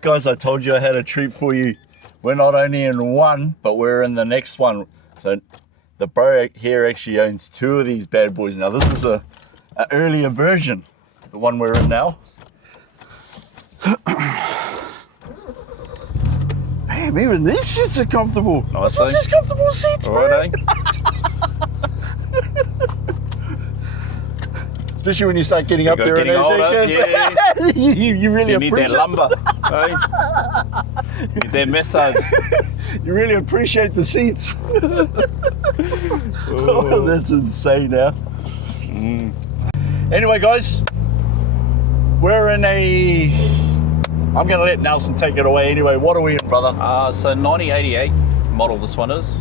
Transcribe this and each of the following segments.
right, guys, I told you I had a treat for you. We're not only in one, but we're in the next one. So the bro here actually owns 2 of these bad boys now. This is an earlier version, the one we're in now. Damn, even these seats are comfortable. Nice, Not just comfortable seats, all bro. right, Especially when you start getting up there getting and older, yeah. you really You need appreciate that lumber, right? You need that massage. You really appreciate the seats. Oh, that's insane now. Anyway, guys, we're in a... I'm going to let Nelson take it away anyway. What are we in, brother? So 9088 model this one is.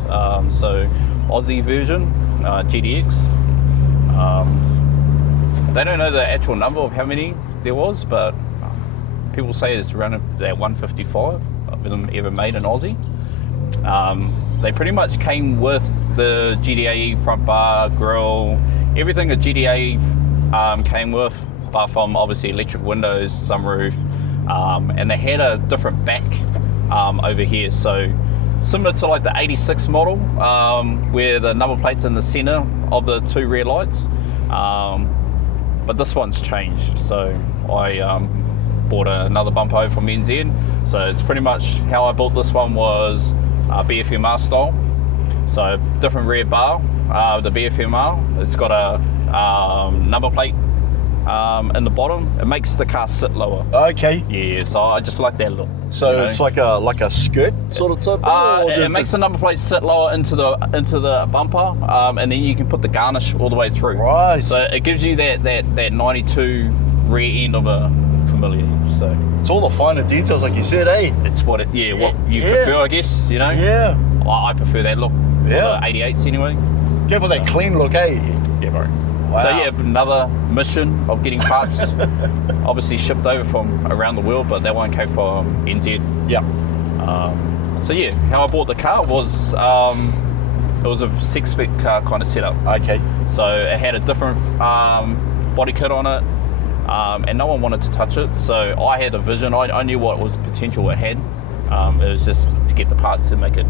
So Aussie version, GDX. They don't know the actual number of how many there was, but people say it's around that 155 of them ever made in Aussie. They pretty much came with the GDA front bar, grille, everything a GDA came with, apart from obviously electric windows, sunroof, and they had a different back over here. So similar to like the 86 model, where the number plate's in the center of the 2 rear lights. But this one's changed, so I bought another bumper over from NZ. So it's pretty much how I built this one was BFMR style. So different rear bar, the BFMR. It's got a number plate in the bottom. It makes the car sit lower. Okay. Yeah, so I just like that look. So it's like a skirt sort of type? It makes the number plate sit lower into the bumper, and then you can put the garnish all the way through. Right. So it gives you that 92 rear end of a Familiar. So it's all the finer details, like you said, eh? It's what what you prefer, I guess. You know. Yeah. I prefer that look. Yeah. For the 88s anyway. Go for that clean look, eh? Yeah, bro. Wow. So yeah, another mission of getting parts, obviously shipped over from around the world, but that one came from NZ. Yeah. So yeah, how I bought the car was it was a Sex Spec car kind of setup. Okay. So it had a different body kit on it, and no one wanted to touch it. So I had a vision. I knew what was potential it had. It was just to get the parts to make it.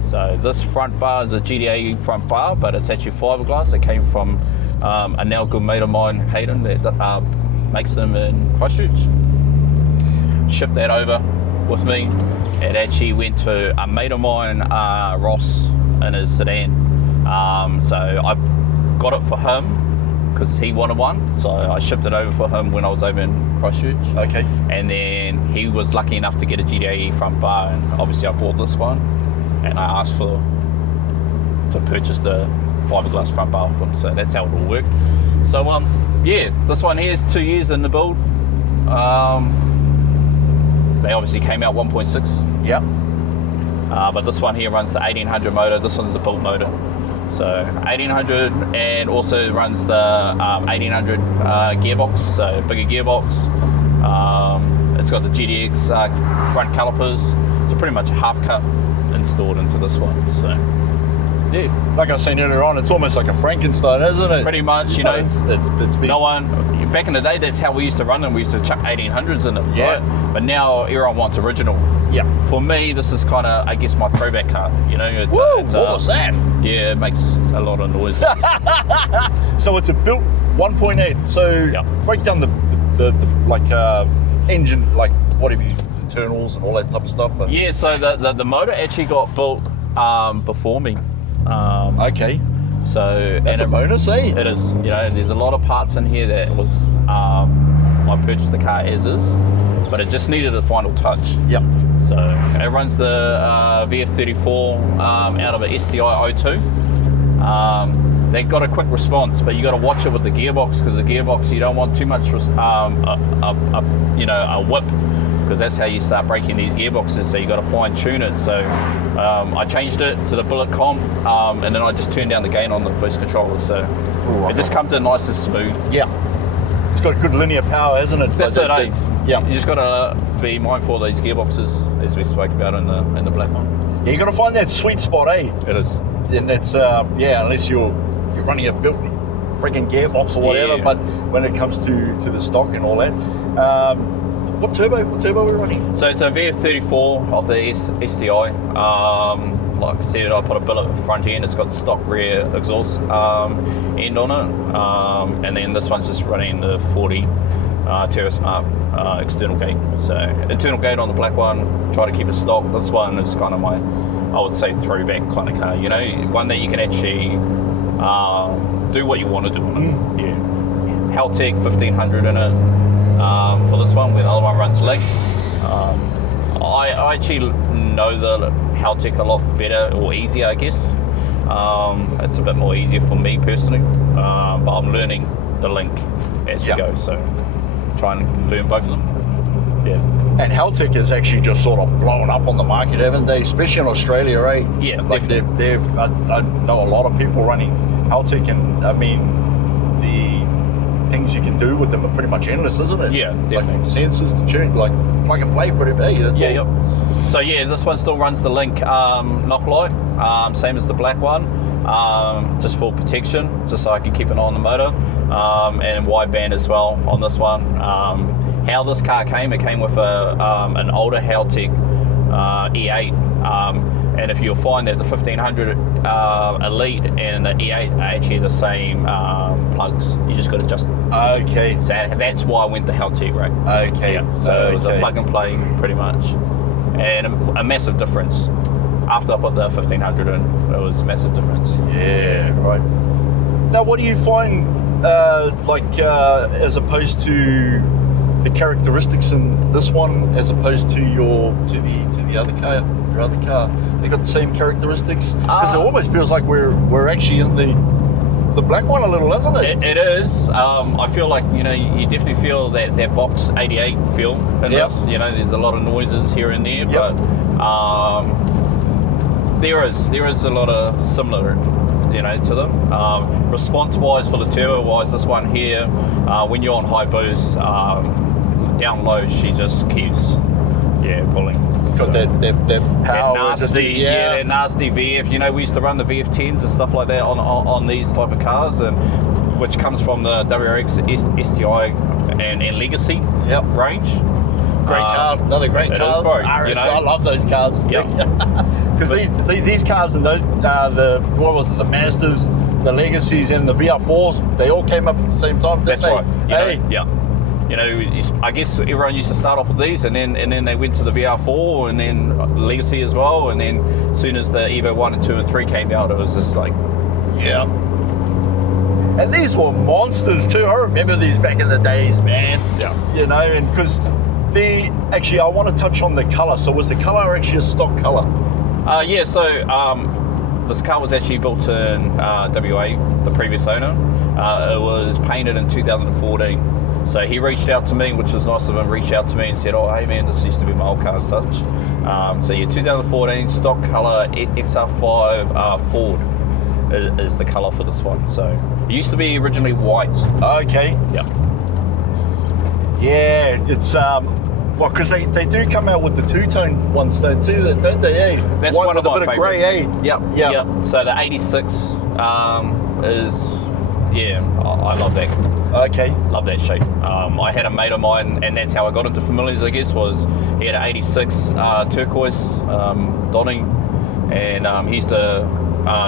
So this front bar is a GDA front bar, but it's actually fiberglass. It came from a now good mate of mine, Hayden, that makes them in Christchurch. Shipped that over with me. It actually went to a mate of mine, Ross, in his sedan. So I got it for him because he wanted one. So I shipped it over for him when I was over in Christchurch. Okay. And then he was lucky enough to get a GDA front bar, and obviously I bought this one. And I asked to purchase the fiberglass front bar for him, so that's how it all worked. So yeah, this one here is 2 years in the build. They obviously came out 1.6. Yeah. But this one here runs the 1800 motor. This one's a built motor. So 1800, and also runs the 1800 gearbox, so bigger gearbox. It's got the GDX front calipers. So pretty much a half cut installed into this one. So yeah, like I was saying earlier on, it's almost like a Frankenstein, isn't it? pretty much, you know, it's been... no one back in the day, that's how we used to run them. We used to chuck 1800s in it. Yeah. Right? But now everyone wants original. Yeah. For me, this is kind of, I guess, my throwback car. You know, it's Woo, what was that? Yeah, it makes a lot of noise. So it's a built 1.8. So break down the engine, like what have you, internals and all that type of stuff. And... Yeah, so the motor actually got built before me. Okay. So that's a bonus, eh? It is. You know, there's a lot of parts in here that was I purchased the car as is, but it just needed a final touch. Yep. So it runs the VF34 out of an STI 02. They got a quick response, but you got to watch it with the gearbox, because the gearbox, you don't want too much a whip, because that's how you start breaking these gearboxes. So you got to fine tune it. So I changed it to the bullet comp, and then I just turned down the gain on the boost controller. So it just comes in nice and smooth. Yeah. It's got good linear power, hasn't it? That's it, eh? Yeah. You just got to be mindful of these gearboxes, as we spoke about in the black one. Yeah, you got to find that sweet spot, eh? It is. And it's unless you're running a built freaking gearbox or whatever. Yeah. But when it comes to the stock and all that, What turbo are we running? So it's a VF34 of the STI. Like I said, I put a billet front end. It's got the stock rear exhaust end on it, and then this one's just running the 40 TerraSmart external gate. So internal gate on the black one. Try to keep it stock. This one is kind of my, I would say, throwback kind of car. You know, one that you can actually do what you want to do on it. Yeah. Haltech 1500 in it for this one, where the other one runs link. I actually know the Haltech a lot better or easier, I guess. It's a bit more easier for me personally, but I'm learning the link as we go, so try and learn both of them. Yeah. And Haltech has actually just sort of blown up on the market, haven't they? Especially in Australia, right? Yeah, like they've I know a lot of people running Haltech, and I mean the things you can do with them are pretty much endless, isn't it? Yeah, definitely. Like from sensors to tune, like plug and play, pretty big. That's all. Yep. So yeah, this one still runs the Link knock light, same as the black one, just for protection, just so I can keep an eye on the motor, and wideband as well on this one. How this car came, it came with an older Haltech E8, and if you'll find that the 1500 Elite and the E8 are actually the same plugs. You just got to adjust them. Okay. So that's why I went the Haltech, right? Okay. Yeah. So it was a plug and play pretty much, and a massive difference. After I put the 1500 in, it was a massive difference. Yeah, right. Now, what do you find, as opposed to the characteristics in this one, as opposed to the other car, your other car? They got the same characteristics? Because it almost feels like we're actually in the black one a little, doesn't it? It is. I feel like, you know, you definitely feel that box 88 feel in this. You know, there's a lot of noises here and there, but there is a lot of similar, you know, to them. Response wise, for the turbo wise, this one here, when you're on high boost, down low, she just keeps pulling. It's got that power. That nasty, that nasty VF. You know, we used to run the VF10s and stuff like that on these type of cars, and which comes from the WRX STI and Legacy range. Great car, another great car. It is, bro. You know? I love those cars. Yep. Because these cars and those the Mazdas, the Legacies, and the VR4s, they all came up at the same time. That's right. Hey. You know, I guess everyone used to start off with these, and then they went to the VR4, and then Legacy as well, and then as soon as the Evo 1 and 2 and 3 came out, it was just like... Yeah. And these were monsters too. I remember these back in the days, man. Yeah. You know, and because actually, I want to touch on the colour. So was the colour actually a stock colour? So this car was actually built in WA, the previous owner. It was painted in 2014. So he reached out to me, which was nice of him, reached out to me and said, oh, hey man, this used to be my old car as such. 2014, stock colour, XR5 Ford is the colour for this one. So it used to be originally white. Okay. Yeah. Yeah, it's, because they do come out with the two-tone ones though too, don't they, eh? That's white one of with my a bit favourite. of grey, eh? Yep. So the 86 is, I love that. Okay. Love that shape. I had a mate of mine, and that's how I got into familiars, I guess, was he had an 86 turquoise Donning, and he used to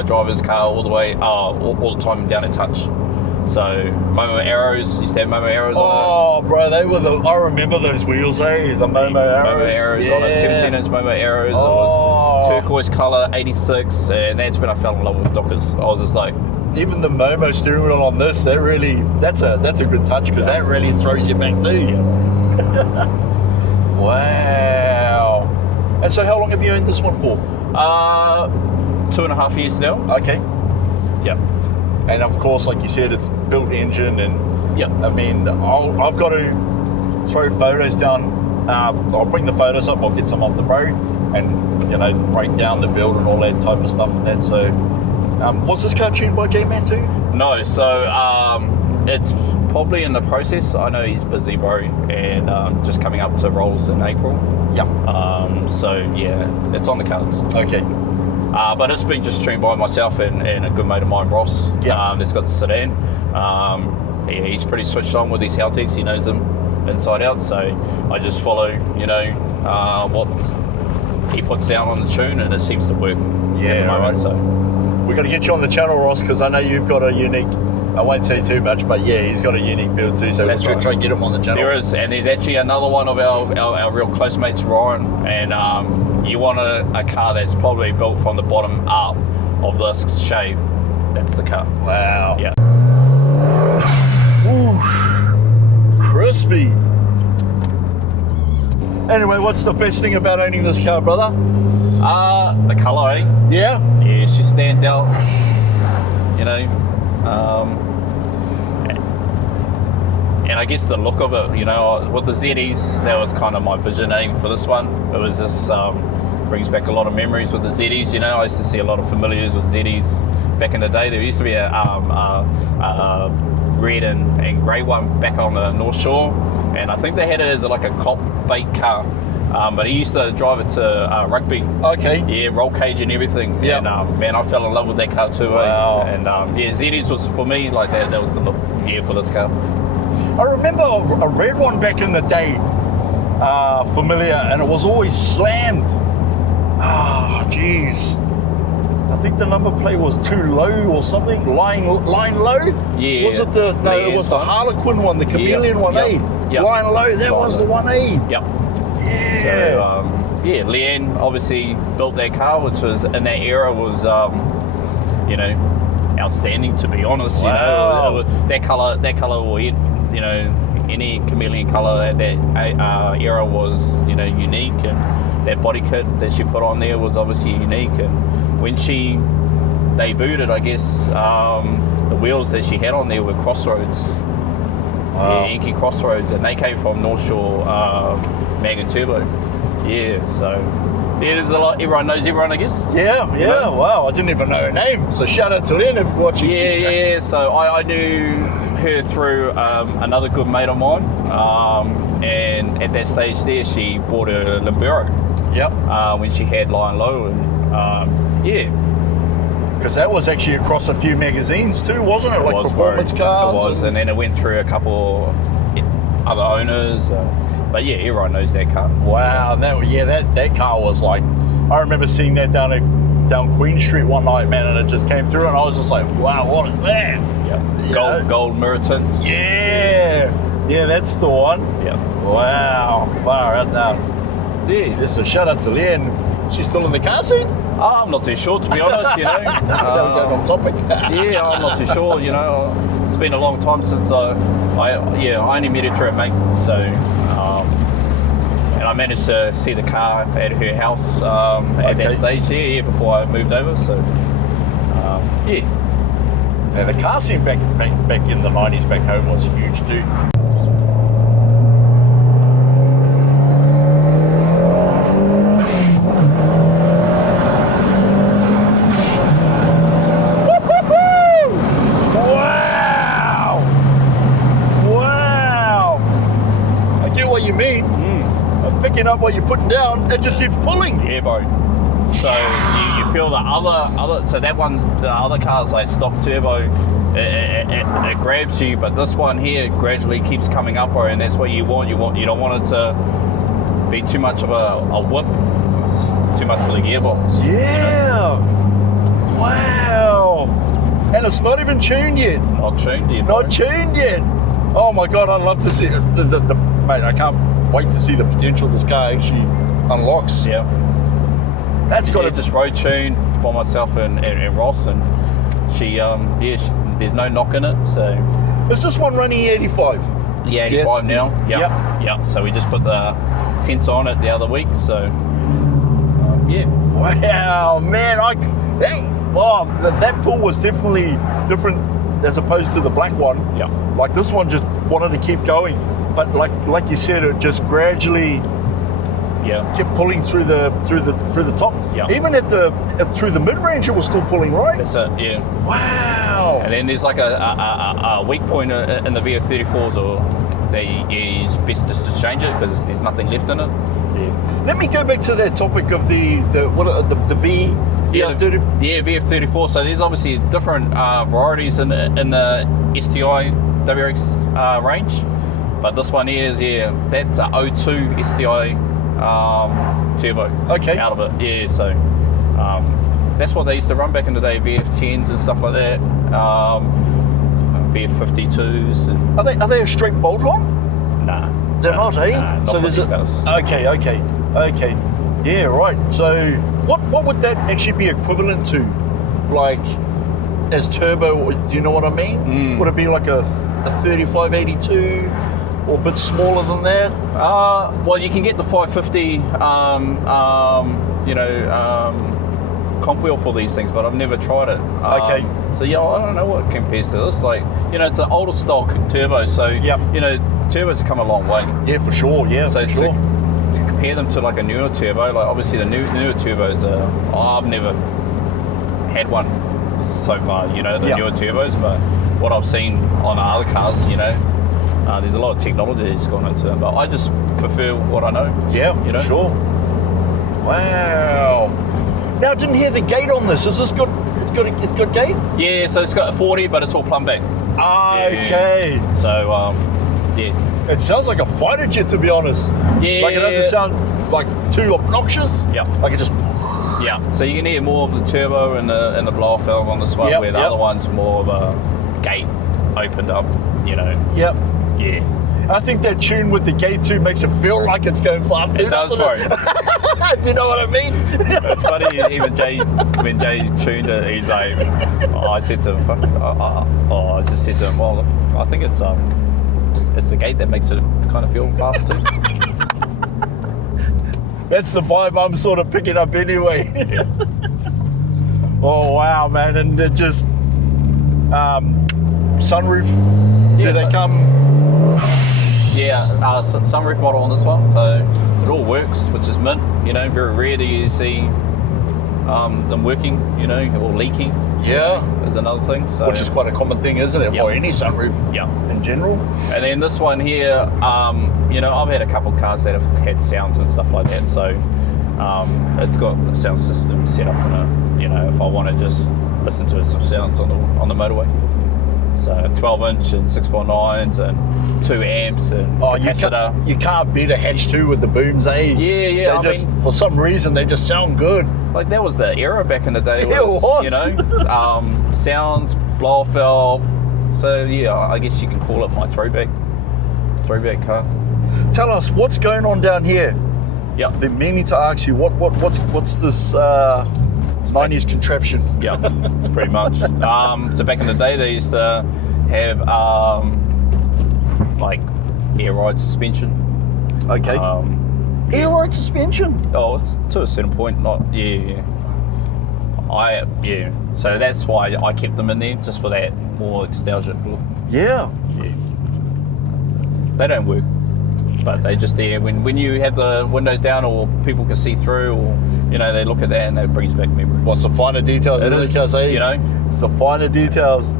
drive his car all the way, all the time down at touch. So Momo Arrows, used to have Momo Arrows on it. Oh, bro, they were I remember those wheels, eh? The Momo Arrows. Momo Arrows on it, 17-inch Momo Arrows. It was turquoise colour, 86, and that's when I fell in love with Dockers. I was just like... Even the Momo steering wheel on this, that's a good touch, because that really throws you back too. Yeah. Wow. And so how long have you owned this one for? 2.5 years now. Okay. Yep. And of course, like you said, it's built engine, and I mean, I've got to throw photos down. I'll bring the photos up, I'll get some off the road, and you know, break down the build and all that type of stuff and that. So was this car tuned by J-Man too? No, so it's probably in the process. I know he's busy, bro, and just coming up to rolls in April. Yep. So yeah, it's on the cards. Okay. But it's been just streamed by myself and a good mate of mine, Ross. Yeah. That's got the sedan. He's pretty switched on with these Haltechs. He knows them inside out. So I just follow, you know, what he puts down on the tune, and it seems to work at the moment. Right. So We're going to get you on the channel, Ross, because I know you've got a unique, I won't say too much, but yeah, he's got a unique build too, so That's we'll right. try and get him on the channel. there is, and there's actually another one of our real close mates, Ryan, and you want a car that's probably built from the bottom up of this shape. That's the car. Wow. Yeah. Ooh, crispy. Anyway, what's the best thing about owning this car, brother? The colour, eh? Yeah? Yeah, she stands out. You know, and I guess the look of it, you know, with the ZDs, that was kind of my vision aim for this one. It was this, brings back a lot of memories with the ZDs, you know. I used to see a lot of familiars with ZDs back in the day. There used to be a red and grey one back on the North Shore, and I think they had it as like a cop bait car. But he used to drive it to rugby. Okay. Yeah, roll cage and everything. Yeah. And man, I fell in love with that car too. Wow. And yeah, ZDs was for me like that. That was the look, yeah, for this car. I remember a red one back in the day, familiar, and it was always slammed. Ah, jeez. I think the number plate was too low or something. Line low? Yeah. Was it the, no, it was the Harlequin one, the Chameleon one, Yep. eh? Yep. Line low, that was the one, eh? Yep. Yeah. So yeah, Leanne obviously built that car, which was in that era was you know, outstanding, to be honest. Wow. You know, that color or you know, any chameleon color at that era was, you know, unique, and that body kit that she put on there was obviously unique. And when she debuted it, I guess the wheels that she had on there were Crossroads. Wow. Yeah, Yankee Crossroads, and they came from North Shore Mag and Turbo. Yeah, so yeah, there's a lot. Everyone knows everyone, I guess. Yeah, yeah, wow, I didn't even know her name. So shout out to Lynn if you're watching. Yeah. So I knew her through another good mate of mine, and at that stage there, she bought a Libero Yep. when she had Lion Low, and yeah. Because that was actually across a few magazines too, wasn't it? Like performance cars. It was, and then it went through a couple other owners. But yeah, everyone knows that car. Wow, that car was like, I remember seeing that down Queen Street one night, man, and it just came through, and I was just like, wow, what is that? Yeah. Gold mirror tints. Yeah, that's the one. Yeah. Wow, far out now. Yeah. Yes, so shout out to Leanne. She's still in the car scene? I'm not too sure, to be honest, you know. Going on topic. Yeah, I'm not too sure, you know. It's been a long time since I only met her through a mate, so, and I managed to see the car at her house at that stage, yeah, before I moved over, so, yeah. Yeah, the car scene back in the 90s back home was huge too. Up what you're putting down, it just keeps pulling. Yeah, bro. So you feel the other. So that one, the other car's like stock turbo. It grabs you, but this one here gradually keeps coming up, bro, and that's what you want. You don't want it to be too much of a whip. It's too much for the gearbox. Yeah. Wow. And it's not even tuned yet. Not tuned yet. Not tuned yet. Oh my god, I'd love to see it. Mate, I can't wait to see the potential this car actually unlocks. Yeah. That's got to just road tuned for myself and Ross, and she there's no knock in it. So is this one running 85? Yeah, 85 now. Yeah. So we just put the sensor on it the other week. So yeah. Wow, man! That pull was definitely different as opposed to the black one. Yeah. Like this one just wanted to keep going, but like you said, it just gradually kept pulling through the top. Yeah. Even through the mid range, it was still pulling, right? That's it. Yeah. Wow. And then there's like a weak point in the VF34s, or it's best just to change it because there's nothing left in it. Yeah. Let me go back to that topic of the V. VF34. So there's obviously different varieties in the STI WRX range. But this one here is, that's a 02 STI turbo. Okay. Out of it, yeah. So that's what they used to run back in the day, VF10s and stuff like that, VF52s. And Are they a straight bolt on? nah. They're not, eh? Nah, not So for there's these a, guys. okay. Yeah, right. So what would that actually be equivalent to? Like, as turbo, do you know what I mean? Would it be like a 3582 or a bit smaller than that? Well, you can get the 550, comp wheel for these things, but I've never tried it. Okay. So yeah, I don't know what compares to this. Like, it's an older style turbo, so Yep. turbos have come a long way. Yeah, for sure. Yeah, So for sure. to compare them to like a newer turbo, like obviously the newer turbos are, I've never had one so far, the Yep. newer turbos, but what I've seen on other cars, there's a lot of technology that's gone into it, but I just prefer what I know. Yeah, for sure. Wow. Now, I didn't hear the gate on this. Is this good? It's got gate? Yeah, so it's got a 40, but it's all plumb back. Okay. So, yeah. It sounds like a fighter jet, to be honest. Yeah. Like, it doesn't sound like too obnoxious. Yeah. Like it just. Yeah. So you can hear more of the turbo and the blow off valve on this one, Yep, where the yep. other one's more of a gate opened up. Yep. Yeah. I think that tune with the gate too makes it feel like it's going faster. It does, doesn't bro. If you know what I mean. It's funny, even when Jay tuned it, he's like, I said to him, I just said to him, well, I think it's the gate that makes it kind of feel fast too. That's the vibe I'm sort of picking up anyway. Yeah. Oh wow, man! And it just sunroof. Do Yeah, they so- come? Yeah, sunroof model on this one, so it all works, which is mint. Very rare do you see them working, or leaking. Yeah. Is another thing. So Which is quite a common thing, isn't it, Yep. for any sunroof yeah. in general? And then this one here, I've had a couple of cars that have had sounds and stuff like that, so it's got a sound system set up on it. If I want to just listen to some sounds on the motorway. So 12-inch and 6.9s and 2 amps and capacitor. You can't beat a Hatch 2 with the booms, eh? Yeah. They for some reason, they just sound good. Like that was the era back in the day. It was. Sounds, blow-off valve. So yeah, I guess you can call it my throwback car. Tell us, what's going on down here? Yeah. I've been meaning to ask you, what's this 90's contraption? Yeah, pretty much. So back in the day, they used to have like air ride suspension. Okay. Air ride suspension? Oh, it's to a certain point, not So that's why I kept them in there, just for that more nostalgic look. Yeah. Yeah. They don't work, but they just there when you have the windows down or people can see through, or they look at that and that brings back memories. What's the finer details? It is, It's the finer details,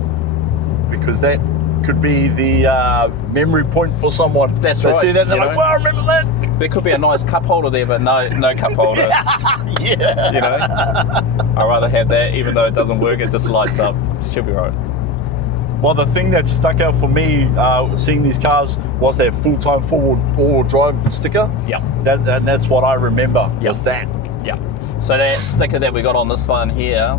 because that could be the memory point for someone. That's They right, see that and they're you like, know. "Wow, I remember that." There could be a nice cup holder there, but no cup holder. Yeah. I'd rather have that, even though it doesn't work, it just lights up. She'll be right. Well, the thing that stuck out for me seeing these cars was their full-time four-wheel drive sticker. Yeah. That's what I remember. Yep. Was that. Yeah. So that sticker that we got on this one here,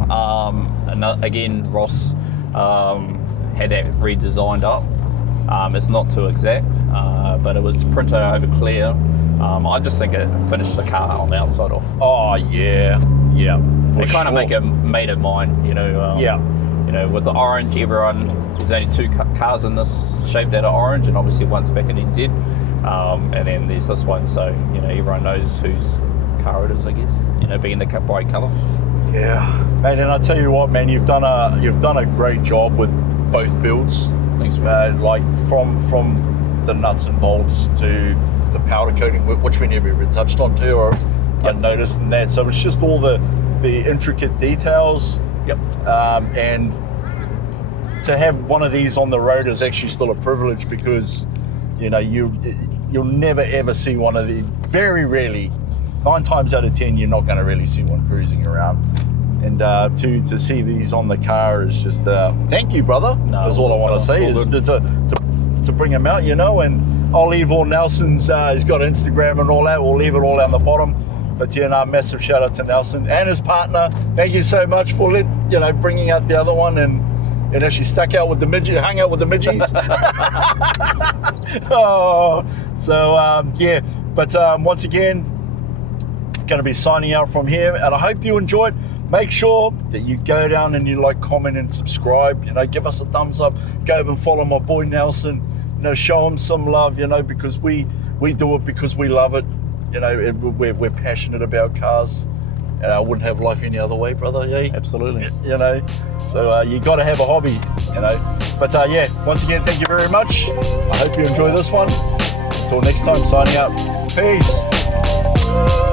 again, Ross had that redesigned up. It's not too exact, but it was printed over clear. I just think it finished the car on the outside off. Oh yeah. It kind of made it mine, Yeah. with the orange, there's only 2 cars in this shape that are orange, and obviously one's back in NZ, and then there's this one, so everyone knows whose car it is, I guess. Being the bright colour. Yeah. Man, and I tell you what, man, you've done a great job with both builds. Thanks, man. Like from the nuts and bolts to the powder coating, which we never even touched on too, or I noticed in that. So it's just all the intricate details. Yep. And to have one of these on the road is actually still a privilege, because you'll never ever see one of these. Very rarely, 9 times out of 10, you're not going to really see one cruising around. And to see these on the car is just thank you, brother. No, is all I want to say, all is good. to bring them out, and I'll leave all Nelson's, he's got Instagram and all that, we'll leave it all down the bottom. But yeah, no, massive shout out to Nelson and his partner. Thank you so much for bringing out the other one and actually stuck out with the midget, hung out with the midgies. Oh, so yeah, but once again, going to be signing out from here, and I hope you enjoyed. Make sure that you go down and you like, comment, and subscribe. Give us a thumbs up. Go over and follow my boy Nelson. Show him some love. Because we do it because we love it. We're passionate about cars, and I wouldn't have life any other way, brother. Yeah, Absolutely. So you got to have a hobby. But yeah, once again, thank you very much. I hope you enjoy this one. Until next time, signing out. Peace.